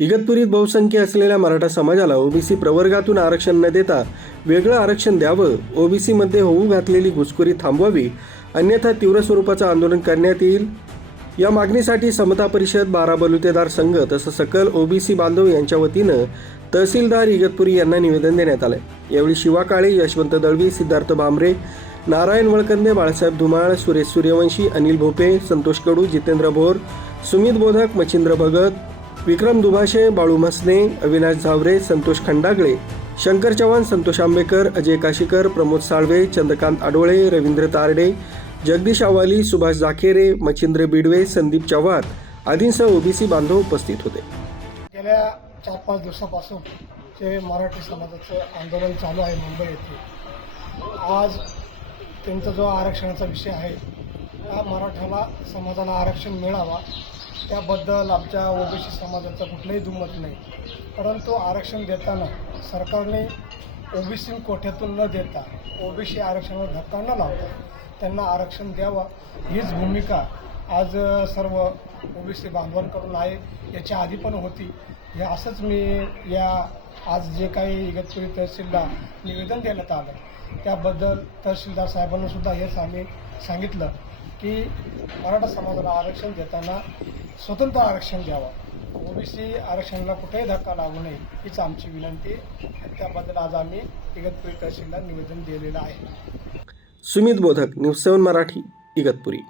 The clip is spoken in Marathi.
इगतपुरीत बहुसंख्य असलेल्या मराठा समाजाला ओबीसी प्रवर्गातून आरक्षण न देता वेगळं आरक्षण द्यावं ओबीसीमध्ये होऊ घातलेली घुसखोरी थांबवावी अन्यथा तीव्र स्वरूपाचं आंदोलन करण्यात येईल? या मागणीसाठी समता परिषद बारा बलुतेदार संघ तसं सकल ओबीसी बांधव यांच्या वतीनं तहसीलदार इगतपुरी यांना निवेदन देण्यात आलं यावेळी शिवा काळे यशवंत दळवी सिद्धार्थ भांबरे नारायण वळकंदे बाळासाहेब धुमाळ सुरेश सूर्यवंशी अनिल भोपे संतोष कडू जितेंद्र भोर सुमित बोधक मच्छिंद्र भगत विक्रम दुभाषे बाळू म्हसने अविनाश झावरे संतोष खंडागळे शंकर चव्हाण संतोष आंबेकर अजय काशीकर प्रमोद साळवे चंद्रकांत आडोळे रवींद्र तारडे जगदीश आवाली सुभाष जाखेरे मच्छिंद्र बिडवे संदीप चव्हाण आदींसह ओबीसी बांधव उपस्थित होते. गेल्या चार पाच दिवसापासून ते मराठी समाजाचं आंदोलन चालू आहे मुंबई येथे. आज त्यांचा जो आरक्षणाचा विषय आहे त्या मराठाला समाजाला आरक्षण मिळावा त्याबद्दल आमच्या ओबीसी समाजाचं कुठलंही दुमत नाही. परंतु आरक्षण देताना सरकारने ओबीसी कोठ्यातून न देता ओबीसी आरक्षणावर धक्का न लावता त्यांना आरक्षण द्यावं हीच भूमिका आज सर्व ओबीसी बांधवांकडून आहे. याच्या आधी पण होती. हे असंच मी या आज जे काही इगतपुरी तहसीलला निवेदन देण्यात आलं त्याबद्दल तहसीलदार साहेबांना सुद्धा हेच आम्ही सांगितलं. की मराठा समाजाला आरक्षण देताना स्वतंत्र आरक्षण द्यावं. ओबीसी आरक्षणाला कुठेही धक्का लागू नये हीच आमची विनंती त्याबद्दल आज आम्ही इगतपुरी तहसीलला निवेदन दिलेलं आहे. सुमित बोधक न्यूज सेवन मराठी इगतपुरी.